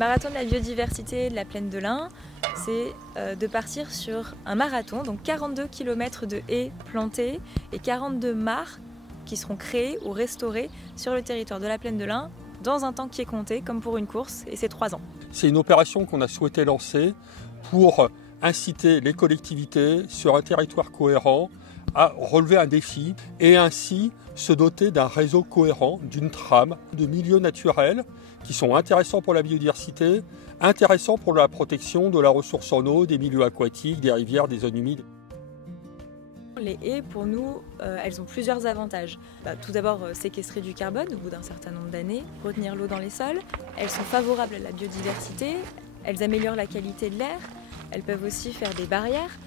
marathon de la biodiversité de la plaine de l'Ain, c'est de partir sur un marathon, donc 42 km de haies plantées et 42 mares qui seront créées ou restaurées sur le territoire de la plaine de l'Ain dans un temps qui est compté, comme pour une course, et c'est 3 ans. C'est une opération qu'on a souhaité lancer pour inciter les collectivités sur un territoire cohérent à relever un défi et ainsi se doter d'un réseau cohérent, d'une trame de milieux naturels qui sont intéressants pour la biodiversité, intéressants pour la protection de la ressource en eau, des milieux aquatiques, des rivières, des zones humides. Les haies, pour nous, elles ont plusieurs avantages. Tout d'abord, séquestrer du carbone au bout d'un certain nombre d'années, retenir l'eau dans les sols. Elles sont favorables à la biodiversité, elles améliorent la qualité de l'air. Elles peuvent aussi faire des barrières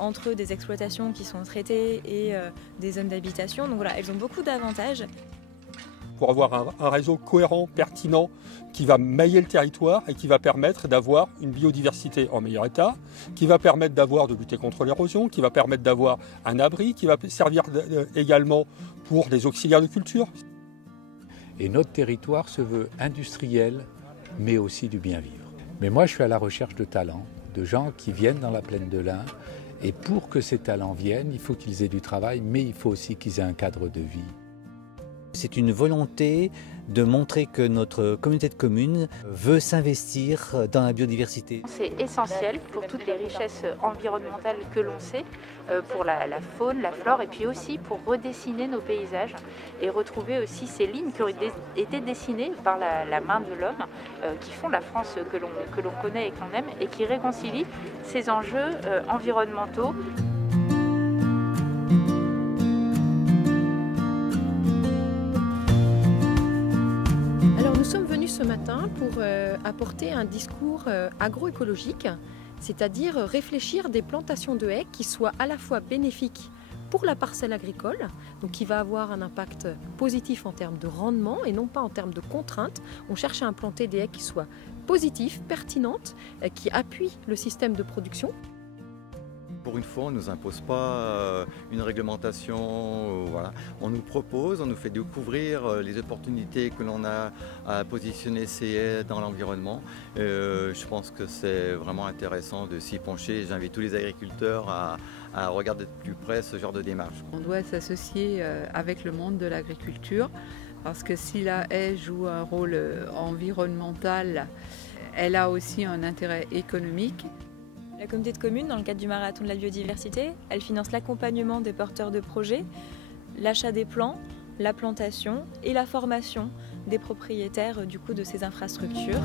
entre des exploitations qui sont traitées et des zones d'habitation. Donc voilà, elles ont beaucoup d'avantages. Pour avoir un réseau cohérent, pertinent, qui va mailler le territoire et qui va permettre d'avoir une biodiversité en meilleur état, qui va permettre de lutter contre l'érosion, qui va permettre d'avoir un abri, qui va servir également pour des auxiliaires de culture. Et notre territoire se veut industriel, mais aussi du bien vivre. Mais moi, je suis à la recherche de talents, de gens qui viennent dans la plaine de l'Ain. Et pour que ces talents viennent, il faut qu'ils aient du travail, mais il faut aussi qu'ils aient un cadre de vie. C'est une volonté de montrer que notre communauté de communes veut s'investir dans la biodiversité. C'est essentiel pour toutes les richesses environnementales que l'on sait, pour la faune, la flore, et puis aussi pour redessiner nos paysages et retrouver aussi ces lignes qui ont été dessinées par la main de l'homme, qui font la France que l'on connaît et que l'on aime, et qui réconcilient ces enjeux environnementaux. Nous sommes venus ce matin pour apporter un discours agroécologique, c'est-à-dire réfléchir des plantations de haies qui soient à la fois bénéfiques pour la parcelle agricole, donc qui va avoir un impact positif en termes de rendement et non pas en termes de contraintes. On cherche à implanter des haies qui soient positives, pertinentes, qui appuient le système de production. Pour une fois, on ne nous impose pas une réglementation, voilà. On nous propose, on nous fait découvrir les opportunités que l'on a à positionner ces haies dans l'environnement. Je pense que c'est vraiment intéressant de s'y pencher. J'invite tous les agriculteurs à regarder de plus près ce genre de démarche. On doit s'associer avec le monde de l'agriculture parce que si la haie joue un rôle environnemental, elle a aussi un intérêt économique. La communauté de communes, dans le cadre du marathon de la biodiversité, elle finance l'accompagnement des porteurs de projets, l'achat des plants, la plantation et la formation des propriétaires de ces infrastructures.